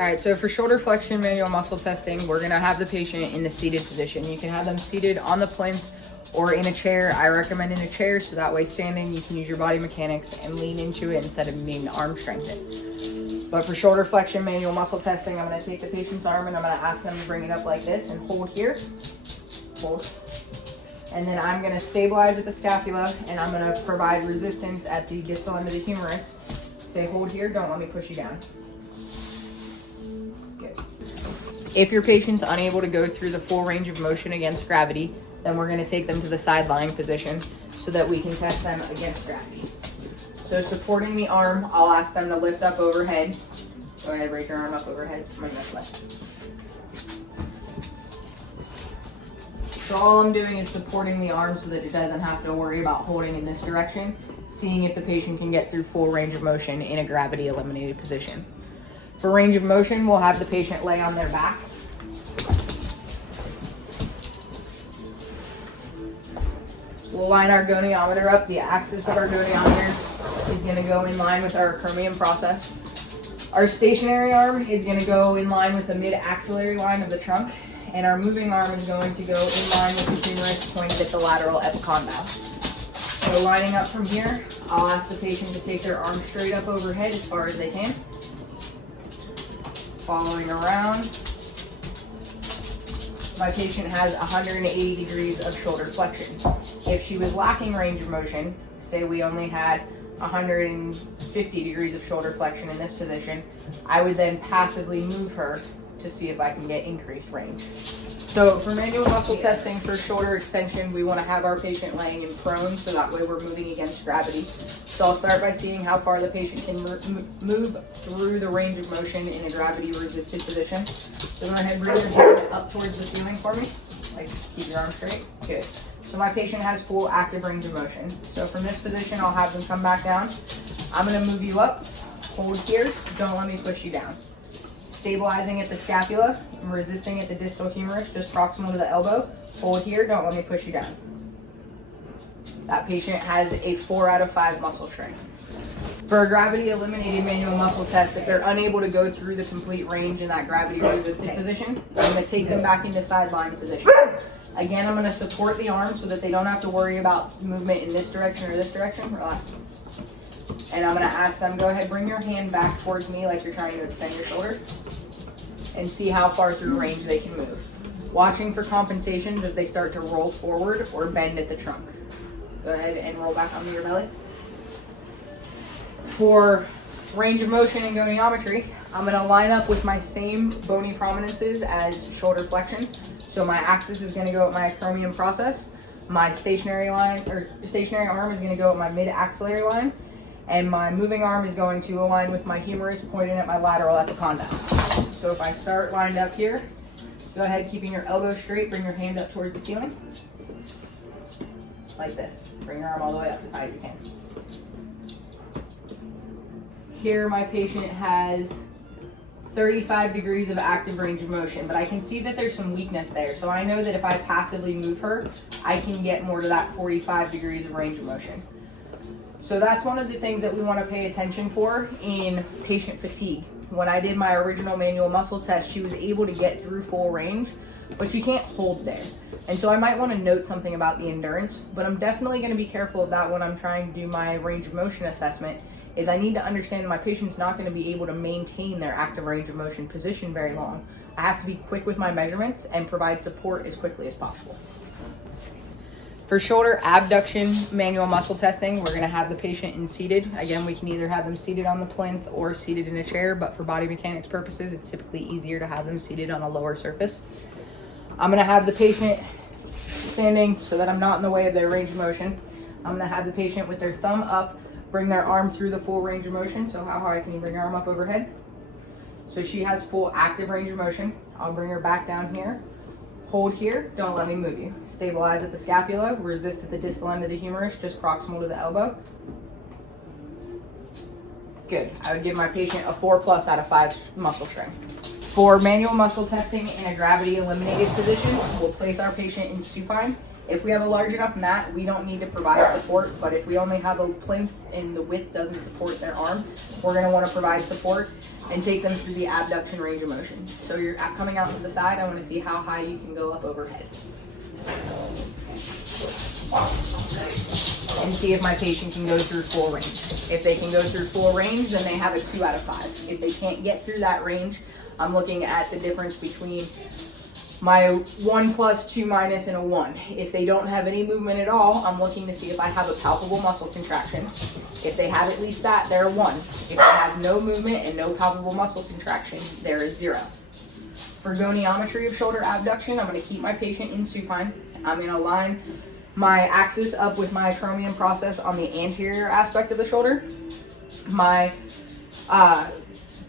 All right, so for shoulder flexion manual muscle testing, we're gonna have the patient in the seated position. You can have them seated on the plinth or in a chair. I recommend in a chair, so that way standing, you can use your body mechanics and lean into it instead of needing to arm strengthen. But for shoulder flexion manual muscle testing, I'm gonna take the patient's arm and I'm gonna ask them to bring it up like this and hold here, hold. And then I'm gonna stabilize at the scapula and I'm gonna provide resistance at the distal end of the humerus. Say hold here, don't let me push you down. Good. If your patient's unable to go through the full range of motion against gravity, then we're gonna take them to the side lying position so that we can test them against gravity. So supporting the arm, I'll ask them to lift up overhead. Go ahead, raise your arm up overhead. I'm gonna this way. So all I'm doing is supporting the arm so that it doesn't have to worry about holding in this direction, seeing if the patient can get through full range of motion in a gravity eliminated position. For range of motion, we'll have the patient lay on their back. We'll line our goniometer up. The axis of our goniometer is gonna go in line with our acromion process. Our stationary arm is gonna go in line with the mid-axillary line of the trunk, and our moving arm is going to go in line with the humerus pointed at the lateral epicondyle. So lining up from here, I'll ask the patient to take their arm straight up overhead as far as they can. Following around. My patient has 180 degrees of shoulder flexion. If she was lacking range of motion, say we only had 150 degrees of shoulder flexion in this position, I would then passively move her to see if I can get increased range. So for manual muscle testing for shoulder extension, we want to have our patient laying in prone so that way we're moving against gravity. So I'll start by seeing how far the patient can move through the range of motion in a gravity resisted position. So go ahead and bring your hand up towards the ceiling for me. Like, keep your arm straight. Good. So my patient has full active range of motion. So from this position, I'll have them come back down. I'm going to move you up. Hold here. Don't let me push you down. Stabilizing at the scapula and resisting at the distal humerus, just proximal to the elbow. Hold here, don't let me push you down. That patient has a 4 out of 5 muscle strength. For a gravity eliminated manual muscle test, if they're unable to go through the complete range in that gravity resisted position, I'm going to take them back into sideline position. Again, I'm going to support the arm so that they don't have to worry about movement in this direction or this direction. Relax. And I'm going to ask them, go ahead, bring your hand back towards me like you're trying to extend your shoulder and see how far through range they can move. Watching for compensations as they start to roll forward or bend at the trunk. Go ahead and roll back onto your belly. For range of motion and goniometry, I'm going to line up with my same bony prominences as shoulder flexion. So my axis is going to go at my acromion process. My stationary arm is going to go at my mid-axillary line. And my moving arm is going to align with my humerus pointing at my lateral epicondyle. So if I start lined up here, go ahead, keeping your elbow straight, bring your hand up towards the ceiling. Like this. Bring your arm all the way up as high as you can. Here my patient has 35 degrees of active range of motion, but I can see that there's some weakness there. So I know that if I passively move her, I can get more to that 45 degrees of range of motion. So that's one of the things that we want to pay attention for in patient fatigue. When I did my original manual muscle test, she was able to get through full range, but she can't hold there. And so I might want to note something about the endurance, but I'm definitely going to be careful of that when I'm trying to do my range of motion assessment, is I need to understand my patient's not going to be able to maintain their active range of motion position very long. I have to be quick with my measurements and provide support as quickly as possible. For shoulder abduction manual muscle testing, we're going to have the patient in seated. Again, we can either have them seated on the plinth or seated in a chair, but for body mechanics purposes, it's typically easier to have them seated on a lower surface. I'm going to have the patient standing so that I'm not in the way of their range of motion. I'm going to have the patient with their thumb up, bring their arm through the full range of motion. So how high can you bring your arm up overhead? So she has full active range of motion. I'll bring her back down here. Hold here, don't let me move you. Stabilize at the scapula, resist at the distal end of the humerus, just proximal to the elbow. Good. I would give my patient a 4+ out of 5 muscle strength. For manual muscle testing in a gravity eliminated position, we'll place our patient in supine. If we have a large enough mat, we don't need to provide support, but if we only have a plinth and the width doesn't support their arm, we're gonna wanna provide support and take them through the abduction range of motion. So you're coming out to the side, I wanna see how high you can go up overhead. And see if my patient can go through full range. If they can go through full range, then they have a 2 out of 5. If they can't get through that range, I'm looking at the difference between my 1 plus, 2 minus, and a 1. If they don't have any movement at all, I'm looking to see if I have a palpable muscle contraction. If they have at least that, they're a 1. If they have no movement and no palpable muscle contraction, they're a 0. For goniometry of shoulder abduction, I'm going to keep my patient in supine. I'm going to line my axis up with my acromion process on the anterior aspect of the shoulder. My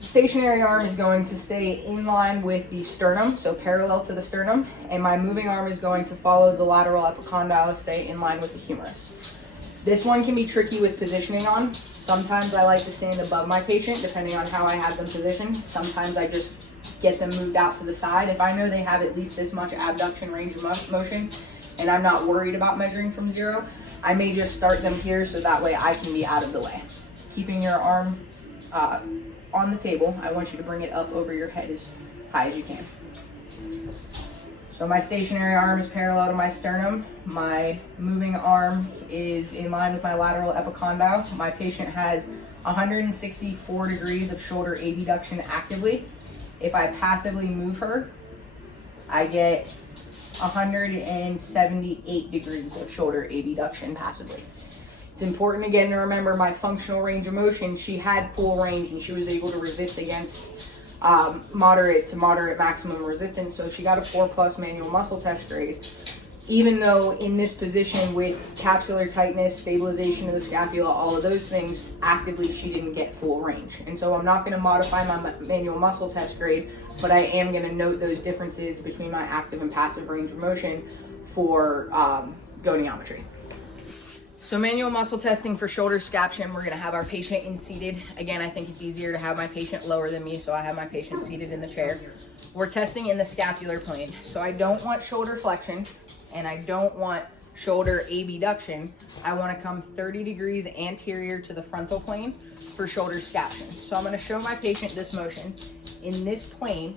stationary arm is going to stay in line with the sternum, so parallel to the sternum, and my moving arm is going to follow the lateral epicondyle, stay in line with the humerus. This one can be tricky with positioning on. Sometimes I like to stand above my patient, depending on how I have them positioned. Sometimes I just get them moved out to the side. If I know they have at least this much abduction range of motion, and I'm not worried about measuring from 0, I may just start them here so that way I can be out of the way. Keeping your arm on the table, I want you to bring it up over your head as high as you can. So my stationary arm is parallel to my sternum. My moving arm is in line with my lateral epicondyle. My patient has 164 degrees of shoulder abduction actively. If I passively move her, I get 178 degrees of shoulder abduction passively. It's important again to remember my functional range of motion. She had full range and she was able to resist against moderate to moderate maximum resistance, so she got a 4+ manual muscle test grade. Even though in this position with capsular tightness, stabilization of the scapula, all of those things, actively she didn't get full range. And so I'm not going to modify my manual muscle test grade, but I am going to note those differences between my active and passive range of motion for goniometry. So manual muscle testing for shoulder scaption, we're going to have our patient in seated. Again, I think it's easier to have my patient lower than me, so I have my patient seated in the chair. We're testing in the scapular plane. So I don't want shoulder flexion and I don't want shoulder abduction. I want to come 30 degrees anterior to the frontal plane for shoulder scaption. So I'm going to show my patient this motion. In this plane,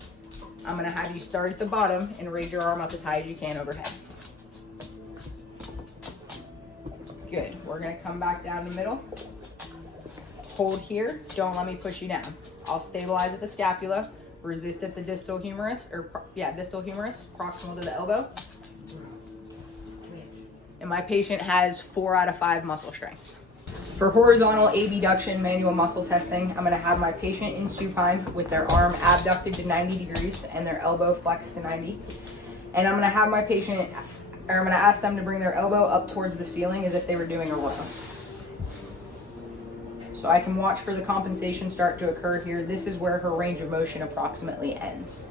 I'm going to have you start at the bottom and raise your arm up as high as you can overhead. Good. We're going to come back down the middle. Hold here. Don't let me push you down. I'll stabilize at the scapula, resist at the distal humerus, distal humerus, proximal to the elbow. And my patient has 4 out of 5 muscle strength. For horizontal abduction manual muscle testing, I'm going to have my patient in supine with their arm abducted to 90 degrees and their elbow flexed to 90. And I'm going to have my patient, or I'm going to ask them to bring their elbow up towards the ceiling as if they were doing a row. So I can watch for the compensation start to occur here. This is where her range of motion approximately ends.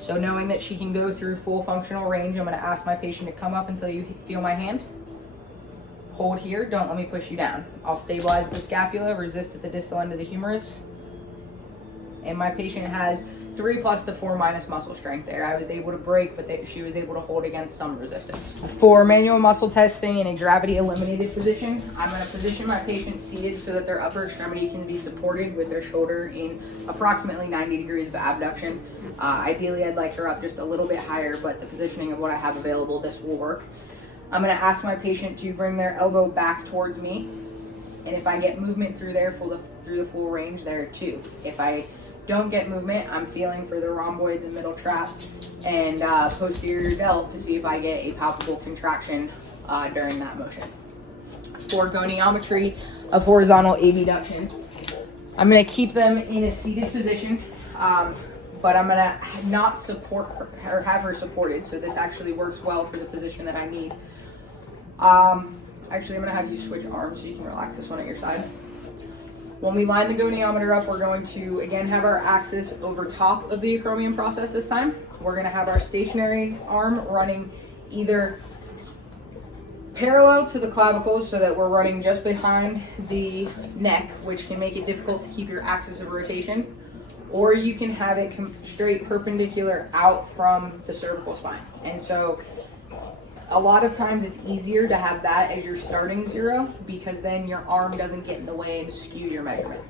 So knowing that she can go through full functional range, I'm going to ask my patient to come up until you feel my hand. Hold here, don't let me push you down. I'll stabilize the scapula, resist at the distal end of the humerus. And my patient has 3+ to 4- muscle strength there. I was able to break, but she was able to hold against some resistance. For manual muscle testing in a gravity eliminated position, I'm going to position my patient seated so that their upper extremity can be supported with their shoulder in approximately 90 degrees of abduction. Ideally, I'd like her up just a little bit higher, but the positioning of what I have available, this will work. I'm going to ask my patient to bring their elbow back towards me, and if I get movement through there through the full range, there are 2. If I don't get movement, I'm feeling for the rhomboids and middle trap and posterior delt to see if I get a palpable contraction during that motion. For goniometry of horizontal abduction, I'm going to keep them in a seated position, but I'm going to not support her or have her supported, so this actually works well for the position that I need. Actually, I'm going to have you switch arms so you can relax this one at your side. When we line the goniometer up, we're going to again have our axis over top of the acromion process this time. We're going to have our stationary arm running either parallel to the clavicles so that we're running just behind the neck, which can make it difficult to keep your axis of rotation, or you can have it straight perpendicular out from the cervical spine. And so a lot of times it's easier to have that as your starting 0 because then your arm doesn't get in the way and skew your measurement.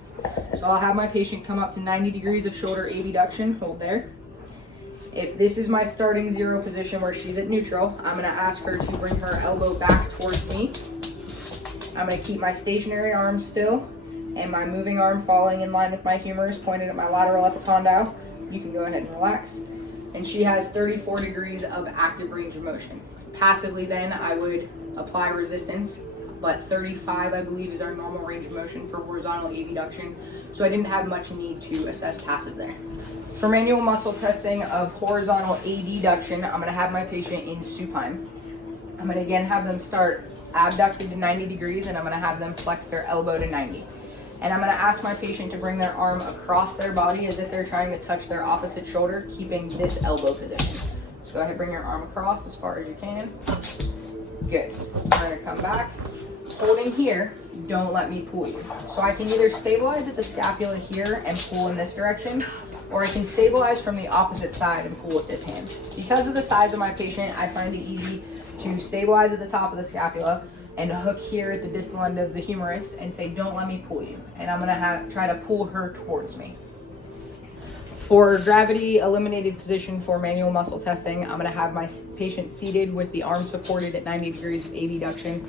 So I'll have my patient come up to 90 degrees of shoulder abduction, hold there. If this is my starting 0 position where she's at neutral, I'm gonna ask her to bring her elbow back towards me. I'm gonna keep my stationary arm still and my moving arm falling in line with my humerus pointed at my lateral epicondyle. You can go ahead and relax. And she has 34 degrees of active range of motion. Passively then, I would apply resistance, but 35, I believe, is our normal range of motion for horizontal abduction. So I didn't have much need to assess passive there. For manual muscle testing of horizontal abduction, I'm gonna have my patient in supine. I'm gonna again have them start abducted to 90 degrees and I'm gonna have them flex their elbow to 90. And I'm gonna ask my patient to bring their arm across their body as if they're trying to touch their opposite shoulder, keeping this elbow position. So go ahead, bring your arm across as far as you can. Good. We're gonna come back. Holding here, don't let me pull you. So I can either stabilize at the scapula here and pull in this direction, or I can stabilize from the opposite side and pull with this hand. Because of the size of my patient, I find it easy to stabilize at the top of the scapula and hook here at the distal end of the humerus and say, don't let me pull you. And I'm gonna try to pull her towards me. For gravity eliminated position for manual muscle testing, I'm gonna have my patient seated with the arm supported at 90 degrees of abduction.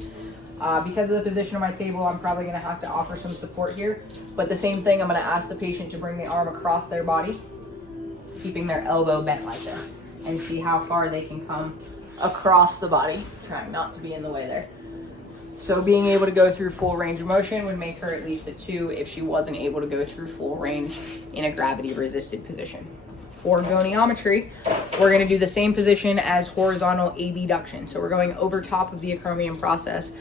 Because of the position of my table, I'm probably gonna have to offer some support here. But the same thing, I'm gonna ask the patient to bring the arm across their body, keeping their elbow bent like this, and see how far they can come across the body, trying not to be in the way there. So being able to go through full range of motion would make her at least a 2 if she wasn't able to go through full range in a gravity resisted position. For goniometry, we're gonna do the same position as horizontal abduction. So we're going over top of the acromion process.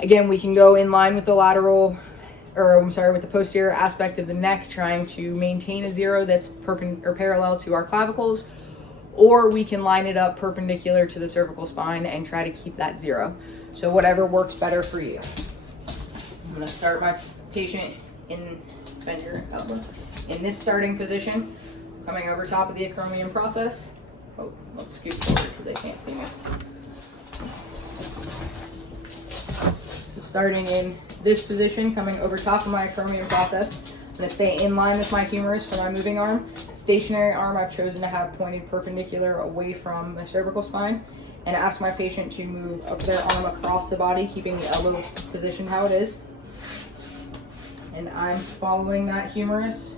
Again, we can go in line with the with the posterior aspect of the neck, trying to maintain a 0 that's parallel to our clavicles, or we can line it up perpendicular to the cervical spine and try to keep that 0. So whatever works better for you. I'm gonna start my patient bend your elbow, in this starting position, coming over top of the acromion process. Oh, let's scoot forward because they can't see me. So starting in this position, coming over top of my acromion process, I'm gonna stay in line with my humerus for my moving arm. Stationary arm I've chosen to have pointed perpendicular away from the cervical spine, and ask my patient to move up their arm across the body, keeping the elbow positioned how it is. And I'm following that humerus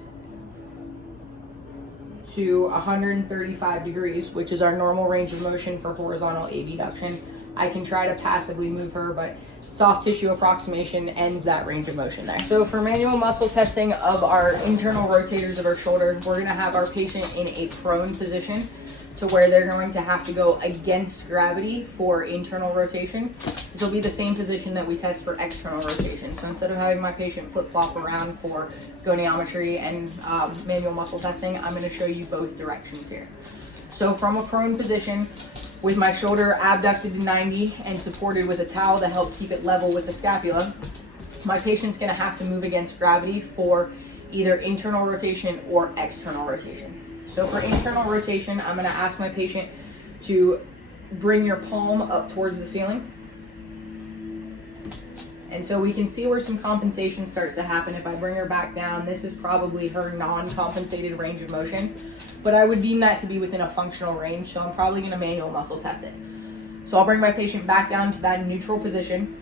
to 135 degrees, which is our normal range of motion for horizontal abduction. I can try to passively move her, but soft tissue approximation ends that range of motion there. So for manual muscle testing of our internal rotators of our shoulder, we're gonna have our patient in a prone position to where they're going to have to go against gravity for internal rotation. This will be the same position that we test for external rotation. So instead of having my patient flip-flop around for goniometry and manual muscle testing, I'm gonna show you both directions here. So from a prone position, with my shoulder abducted to 90 and supported with a towel to help keep it level with the scapula, my patient's gonna have to move against gravity for either internal rotation or external rotation. So for internal rotation, I'm gonna ask my patient to bring your palm up towards the ceiling. And so we can see where some compensation starts to happen. If I bring her back down, this is probably her non-compensated range of motion, but I would deem that to be within a functional range, so I'm probably gonna manual muscle test it. So I'll bring my patient back down to that neutral position.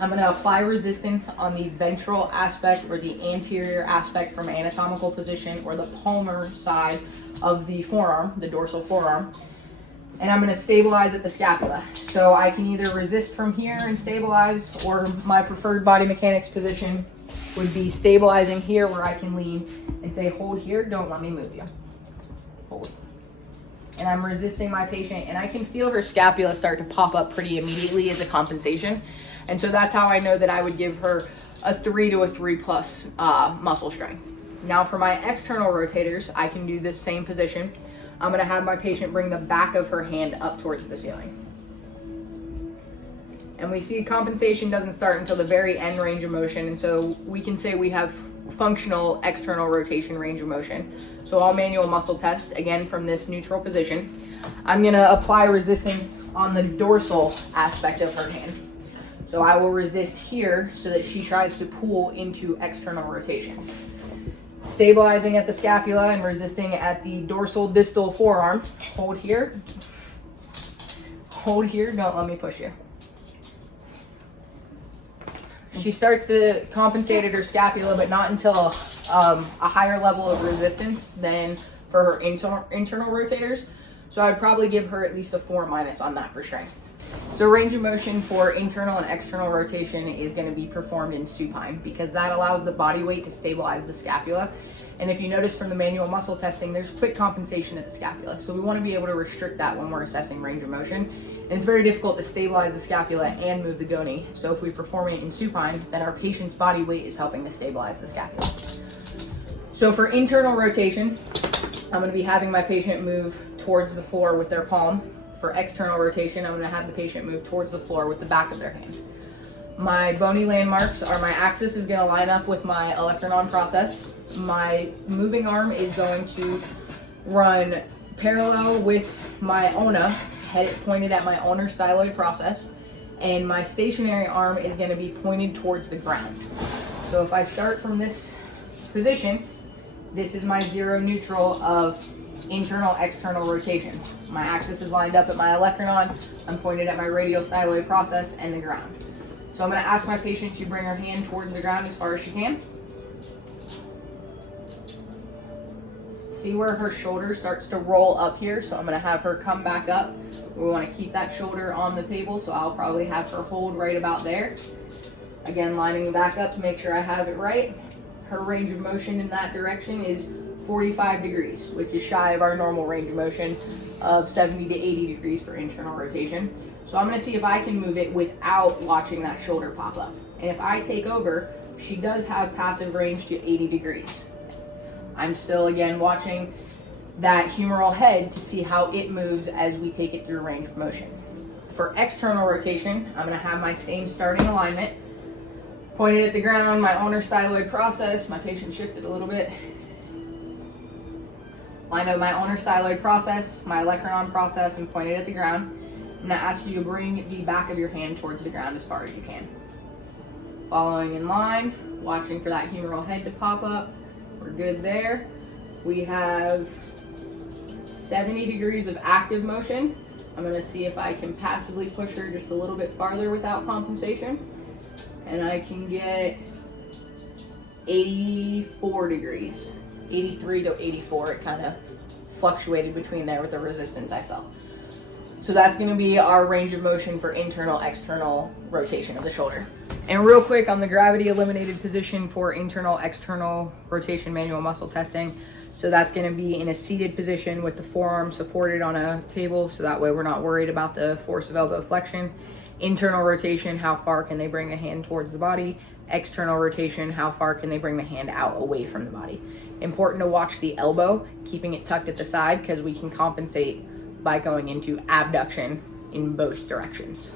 I'm gonna apply resistance on the ventral aspect or the anterior aspect from anatomical position, or the palmar side of the forearm, the dorsal forearm. And I'm gonna stabilize at the scapula. So I can either resist from here and stabilize, or my preferred body mechanics position would be stabilizing here where I can lean and say, hold here, don't let me move you. Hold. And I'm resisting my patient, and I can feel her scapula start to pop up pretty immediately as a compensation. And so that's how I know that I would give her a 3 to a 3+ muscle strength. Now for my external rotators, I can do this same position. I'm gonna have my patient bring the back of her hand up towards the ceiling. And we see compensation doesn't start until the very end range of motion, and so we can say we have functional external rotation range of motion. So all manual muscle tests, again from this neutral position. I'm gonna apply resistance on the dorsal aspect of her hand. So I will resist here so that she tries to pull into external rotation. Stabilizing at the scapula and resisting at the dorsal distal forearm. Hold here, don't let me push you. She starts to compensate at her scapula, but not until a higher level of resistance than for her internal rotators. So I'd probably give her at least a 4- on that for strength. So range of motion for internal and external rotation is going to be performed in supine because that allows the body weight to stabilize the scapula. And if you notice from the manual muscle testing, there's quick compensation at the scapula. So we want to be able to restrict that when we're assessing range of motion. And it's very difficult to stabilize the scapula and move the goni. So if we perform it in supine, then our patient's body weight is helping to stabilize the scapula. So for internal rotation, I'm going to be having my patient move towards the floor with their palm. For external rotation, I'm going to have the patient move towards the floor with the back of their hand. My bony landmarks are my axis is going to line up with my olecranon process. My moving arm is going to run parallel with my ona, head pointed at my ulnar styloid process, and my stationary arm is going to be pointed towards the ground. So if I start from this position, this is my zero neutral of internal external rotation. My axis is lined up at my olecranon, I'm pointed at my radial styloid process and the ground. So I'm going to ask my patient to bring her hand towards the ground as far as she can. See where her shoulder starts to roll up here, so I'm going to have her come back up. We want to keep that shoulder on the table, so I'll probably have her hold right about there. Again, lining the back up to make sure I have it right. Her range of motion in that direction is 45 degrees, which is shy of our normal range of motion of 70 to 80 degrees for internal rotation. So I'm going to see if I can move it without watching that shoulder pop up. And if I take over, she does have passive range to 80 degrees. I'm still, again, watching that humeral head to see how it moves as we take it through range of motion. For external rotation, I'm going to have my same starting alignment. Pointed at the ground, my ulnar styloid process. My patient shifted a little bit. Line up my ulnar styloid process, my olecranon process, and pointed at the ground. I'm going to ask you to bring the back of your hand towards the ground as far as you can. Following in line, watching for that humeral head to pop up. We're good there. We have 70 degrees of active motion. I'm going to see if I can passively push her just a little bit farther without compensation. And I can get 84 degrees. 83 to 84, it kind of fluctuated between there with the resistance I felt. So that's going to be our range of motion for internal, external rotation of the shoulder. And real quick on the gravity eliminated position for internal, external rotation manual muscle testing. So that's going to be in a seated position with the forearm supported on a table, so that way we're not worried about the force of elbow flexion. Internal rotation, how far can they bring the hand towards the body? External rotation, how far can they bring the hand out away from the body? Important to watch the elbow, keeping it tucked at the side, because we can compensate by going into abduction in both directions.